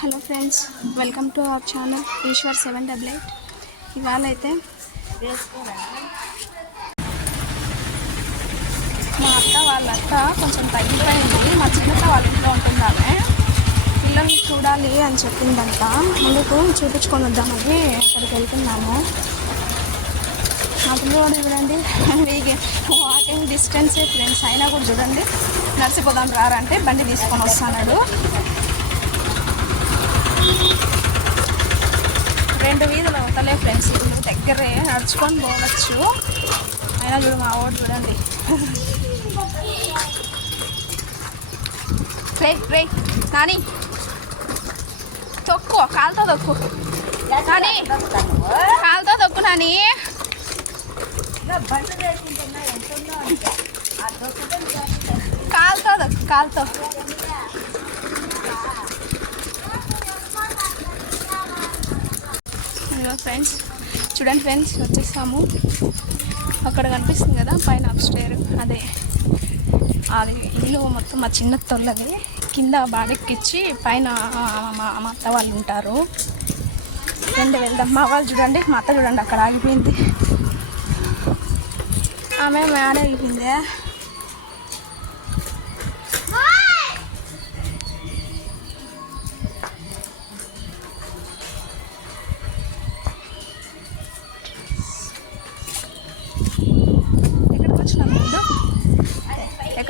Hello friends welcome to our channel Eshwar seven double eight. ఇవాళ అయితే మా అత్త వాళ్ళ అత్త కొంచెం తగ్గిపోయింది. మా చిన్నత్త వాళ్ళ ఇంట్లో ఉంటుంది పిల్లల్ని చూడాలి అని చెప్పిందంట. ముందుకు చూపించుకొని వద్దామని అక్కడికి వెళ్తున్నాము. మా పిల్లవాడు చూడండి వాకింగ్ డిస్టెన్సే ఫ్రెండ్స్ అయినా కూడా చూడండి. నడిచిపోదాం రారంటే బండి తీసుకొని వస్తాడు రెండు వీధులు అవుతలే ఫ్రెండ్స్. ఇప్పుడు దగ్గరే నడుచుకొని పోవచ్చు. అయినా చూడు మా ఓటు చూడండి. రే రే నాని. తొక్కు కాలుతో తొక్కు. నాని కాలుతో తొక్కు నాని. కాలుతో తొక్కు కాలుతో. ఇదిగో ఫ్రెండ్స్. చూడండి ఫ్రెండ్స్ వచ్చేసాము. అక్కడ కనిపిస్తుంది కదా పైన అప్స్టేర్ అదే. అది ఇల్లు మొత్తం మా చిన్న తొల్లది. కింద బాడెక్కిచ్చి పైన మా మా అత్త వాళ్ళు ఉంటారు. రండి వెళ్దాం. మా వాళ్ళు చూడండి మా అత్త చూడండి అక్కడ ఆగిపోయింది. ఆమె మేడ వెళ్ళిపోయిందే?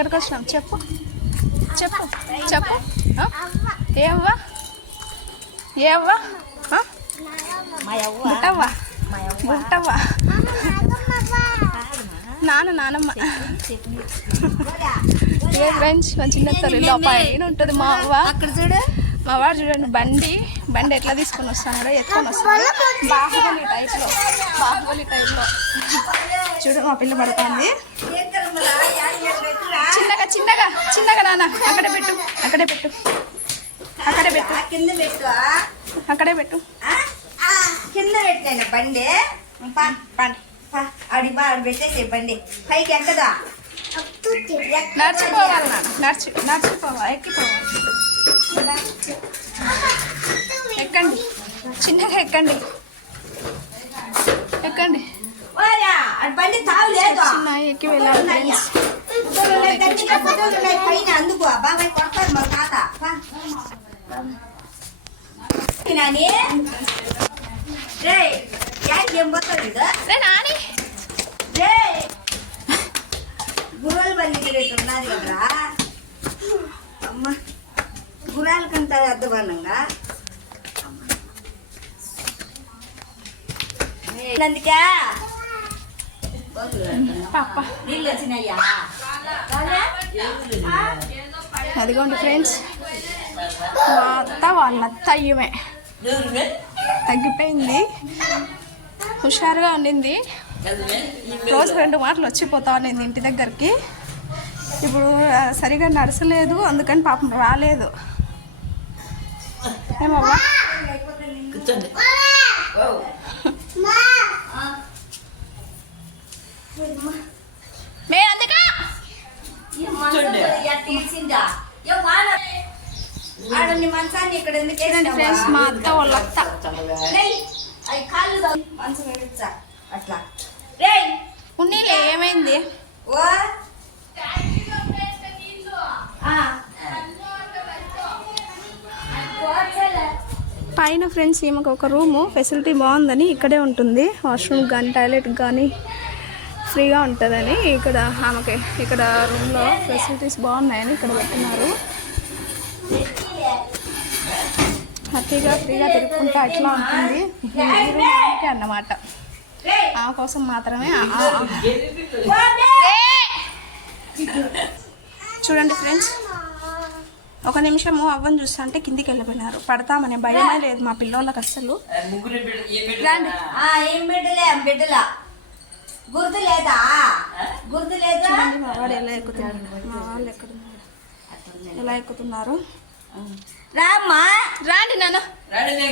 ఎక్కడికి వచ్చినాం చెప్పు. చెప్పు. చెప్పు. ఆ? ఏ అవ్వ? ఏ అవ్వ? ఆ? బుట్టవ్వ బుట్టవ్వ నాన్న నానమ్మ. ఏ ఫ్రెండ్స్? మా చిన్న తల్లిలో పైన ఉంటుంది మా అవ్వ. అక్కడ చూడు. మా వాడు చూడండి బండి. బండి ఎట్లా తీసుకొని వస్తాడో ఎత్తుకొని వస్తాడు బాహుబలి టైప్లో బాహుబలి టైప్లో చూడు మా పిల్ల పడుతుంది చిన్నగా చిన్నగా చిన్నగా నాన్న అక్కడే పెట్టు అక్కడే పెట్టు. అక్కడే పెట్టు. కింద పెట్టు అక్కడే పెట్టు. కింద పెట్టాను బండి? పండి పా, ఆడి బా ఆడ పెట్టేసి బండి. పైకి ఎంతదా నడిచిపోవాలి నాన్న నడిచి నడిచిపోవాలి ఎక్కిపోవాలి. ఎక్కండి చిన్నగా ఎక్కండి. ఎక్కండి. బండి తావు లేదు? చిన్న ఎక్కి వెళ్ళాలి ఫ్రెండ్స్ ఫోటోలు ఉన్నాయి, గట్టిగా ఫోటోలు ఉన్నాయి పైన అందుకు. బాబాయ్ కొడతారు మా తాత. నాని. రే యాడికి ఏం పోతారు ఇది రే నాని. రే గుర్రాల రేటు ఉన్నది కదరా? అమ్మ. గుర్రాల కంటే అందుకే పాప. నీళ్ళు వచ్చినాయ్యా అదిగోండి ఫ్రెండ్స్. మా అత్త వాళ్ళ అత్త అయ్యమే తగ్గిపోయింది. హుషారుగా ఉండింది. రోజు రెండు మాటలు వచ్చిపోతా ఉండింది ఇంటి దగ్గరికి. ఇప్పుడు సరిగా నడసలేదు అందుకని పాపం రాలేదు. ఏమవ్వా మే అందుకా మంచాన్ని ఇక్కడ ఎందుకు చూడండి ఫ్రెండ్స్ మా అత్త వాళ్ళ అత్త. రేయ్, అవి కాళ్ళు దా- మంచం వేయించా అట్లా. రేయ్ ఉన్నీలే ఏమైంది? ఓ. పైన ఫ్రెండ్స్ ఈమెకు ఒక రూము. ఫెసిలిటీ బాగుందని ఇక్కడే ఉంటుంది. వాష్రూమ్ కానీ టాయిలెట్ కానీ ఫ్రీగా ఉంటుందని ఇక్కడ ఆమెకి ఇక్కడ రూమ్లో ఫెసిలిటీస్ బాగున్నాయని ఇక్కడ పెట్టినారు. హ్యాపీగా ఫ్రీగా తిరుక్కుంటా ఇట్లా ఉంటుంది. ఆమెకే అన్నమాట. ఆమె కోసం మాత్రమే ఆ- ఆ- ఆ-. చూడండి ఫ్రెండ్స్ ఒక నిమిషము అవ్వని చూస్తా అంటే కిందికి వెళ్ళిపోయినారు. పడతామనే భయమే లేదు మా పిల్లోళ్ళకి అస్సలు. గుర్తు లేదా? గుర్తు లేదా? మా వాడు ఎలా ఎక్కుతున్నాడు మా వాళ్ళు ఎక్కడున్నారు ఎలా ఎక్కుతున్నారు? రామ్మా. రాండి నాన్న.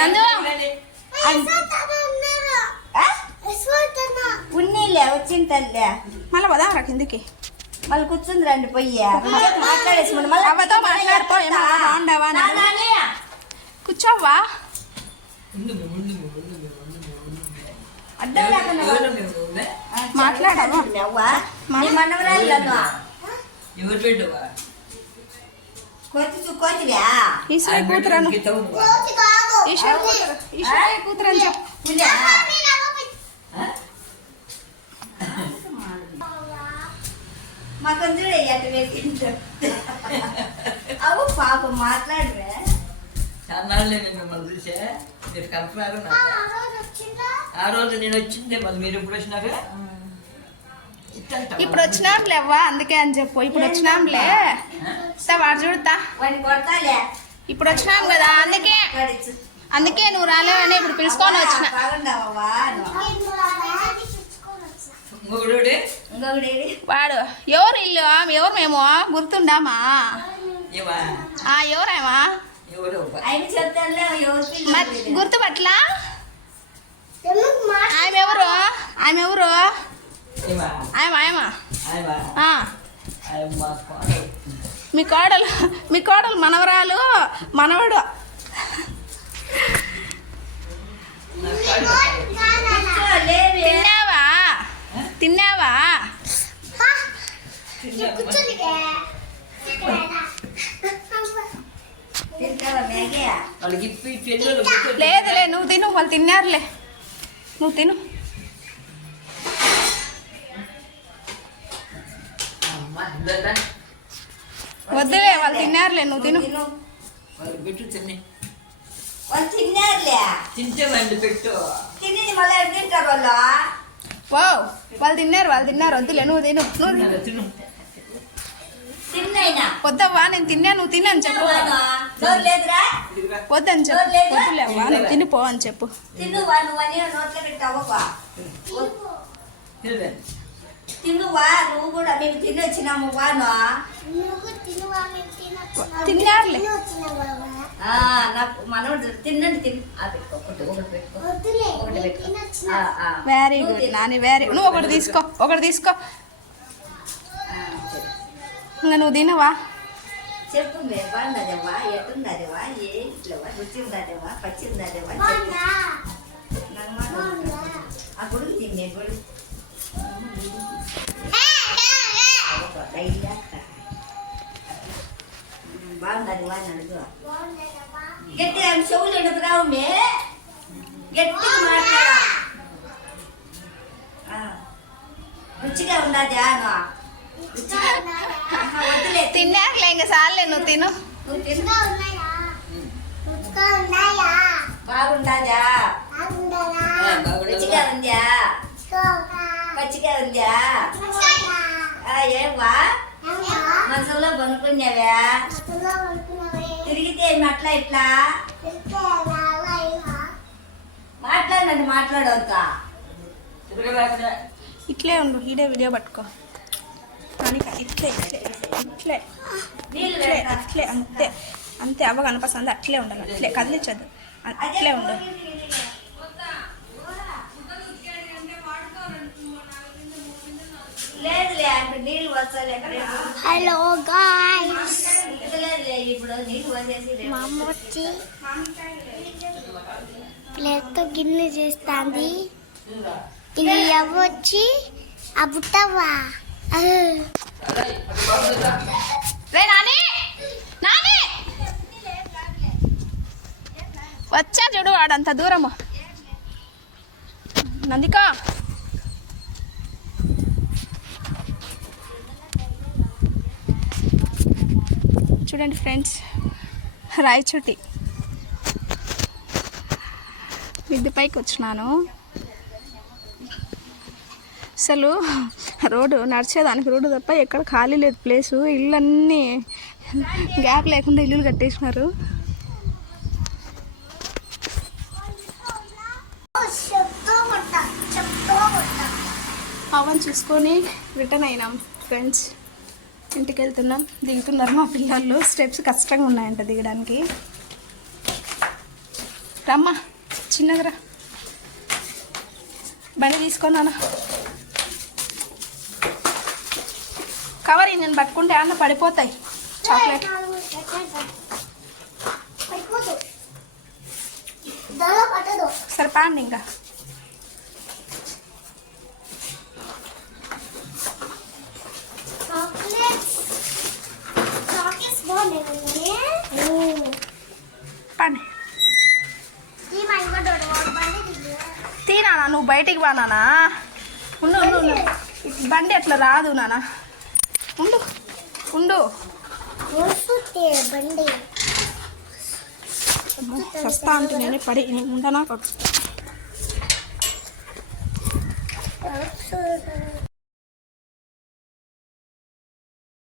నందు? ఉన్నీలే వచ్చింటల్లే మళ్ళీ వదారా కిందికి. మళ్ళీ కూర్చుంది రండి పొయ్యి. మాట్లాడేసి మాట్లాడిపో, బాగుండవా అని. కూర్చోవా. అడ్డం లేకుండా? మాట్లాడను. ఈశ్వరి కూతురను? ఈశ్వరి కూతురు ఈశ్వరి కూతురు అని చెప్పు. పుల్లా ఆ? మా కొంచెం ఎట్ట పెట్టింటారు అవు పాప మాట్లాడవే. నేను మిమ్మల్ని చూసే. మీరు నాకు. ఆ రోజు నేను వచ్చిందే మళ్ళీ మీరు ఎప్పుడు వచ్చినారు? ఇప్పుడు వచ్చినాంలే అవ్వా అందుకే అని చెప్పు. ఇప్పుడు వచ్చినాంలే. వాడు చూడతా ఇప్పుడు వచ్చినాం కదా అందుకే అందుకే నువ్వు రాలేవని ఇప్పుడు పిలుచుకొని వచ్చిన. వాడు ఎవరు ఇల్లు? ఎవరు మేము? గుర్తుండామా? ఎవరేమా? గుర్తుపట్లా? ఆమె ఎవరు? ఆమె ఎవరు? ఏవా ఆమె ఆయమ? ఆయవా ఆ, ఆయన మా కోడలు. మీ కోడలు మనవరాలు మనవడు. తిన్నావా? తిన్నావా? లేదులే నువ్వు తిను వాళ్ళు తిన్నారులే. నువ్వు తిను. వద్దులే వాళ్ళు తిన్నారులే నువ్వు తిను. పెట్టు తిని. వాళ్ళు తిన్నారులే. తింటే మండి పెట్టు. తిని మళ్ళీ ఎక్కడ తింటారు వాళ్ళు? తిన్నారు వాళ్ళు తిన్నారు వద్దులే నువ్వు తిను. నువ్వు తిను. తిన్నైనా వద్దవ్వా నేను తిన్నా నువ్వు తినని చెప్పు. వద్దని చెప్పు. వద్దులే అవ్వా నువ్వు తినిపో అని చెప్పు. తిన్నువా నువ్వు కూడా మేము తిని వచ్చినాము. వాను తిన్నారులే. ఆ, నాకు మనోడు తిన్నండి తిని. ఆ, పెట్టుకో ఒకటి ఒకటి పెట్టుకో. ఒకటి పెట్టుకో. ఆ, ఆ. Very good. నాని వెరీ నువ్వు ఒకటి తీసుకో ఒకటి తీసుకో. ఇంకా నువ్వు తినవా? చెప్పు మే బాగున్నదేవా ఎట్టుందదేవా ఏ ఇట్లవా రుచి పచ్చి ఆ గుడికి తిన్నే గుడి బాగుంది వా అడుగు గట్టిగా చెవులు ఎందుకు రావు మే గట్టిగా మాట్లాడా ఆ. రుచిగా ఉన్నది ఆను రుచిగా ఆహా, వద్దులే తిన్న తిన్నారులే ఇంకా సార్లే నువ్వు తిను నువ్వు తిన్నా బాగుండాదా ఆ, బాగుండదు. రుచిగా ఉందా పచ్చిగా ఉందా ఆ, ఏవ్వా? మనసులో కొనుక్కున్నావా తిరిగితే అట్లా ఇట్లా? మాట్లాడండి మాట్లాడవద్దా తిరగరాకనే. ఇట్లే ఉండు ఈడే వీడియో పట్టుకో. ఇట్లే ఇట్లే ఇట్లే. నీళ్ళు ఇట్లే. అట్లే అంతే. అంతే అవ్వ కనిపిస్తుంది అట్లే ఉండాలి అట్లే. కదిలించద్దు. అట్లే ఉండు లేదులే అంటే నీళ్ళు వస్తాలే హలో గాయ్స్. మా అమ్మ వచ్చి ప్లేట్తో గిన్నె చేస్తాంది. ఇది అవ్వ వచ్చి ఆ బుట్టవా రే నాని! నాని! వచ్చా చూడు వాడంత దూరము. నందిక! చూడండి ఫ్రెండ్స్ రాయచోటి. మిద్దె పైకి వచ్చినాను. అసలు రోడ్డు నడిచేదానికి రోడ్డు తప్ప ఎక్కడ ఖాళీ లేదు ప్లేసు ఇళ్ళన్నీ గ్యాప్ లేకుండా ఇల్లులు కట్టేసినారు. పవన్ చూసుకొని రిటర్న్ అయినాం ఫ్రెండ్స్. ఇంటికి వెళ్తున్నాం దిగుతున్నారు మా పిల్లలు. స్టెప్స్ కష్టంగా ఉన్నాయంట దిగడానికి. రమ్మా చిన్నదిరా. బండి తీసుకున్నాను కవర్ నేను పట్టుకుంటే అన్న పడిపోతాయి. చాక్లెట్. సరే పాండి ఇంకా చాక్లెట్స్ చాక్లెట్స్ బాగున్నాయి పాండి ఈ మా ఇంకో డోర్ బండి తీనా నువ్వు బయటికి వా నానా. ఉండు బండి అట్లా రాదు నానా. ఉండు ఉండు. వస్తా అంటే నేనే పడి నేను ఉండనా?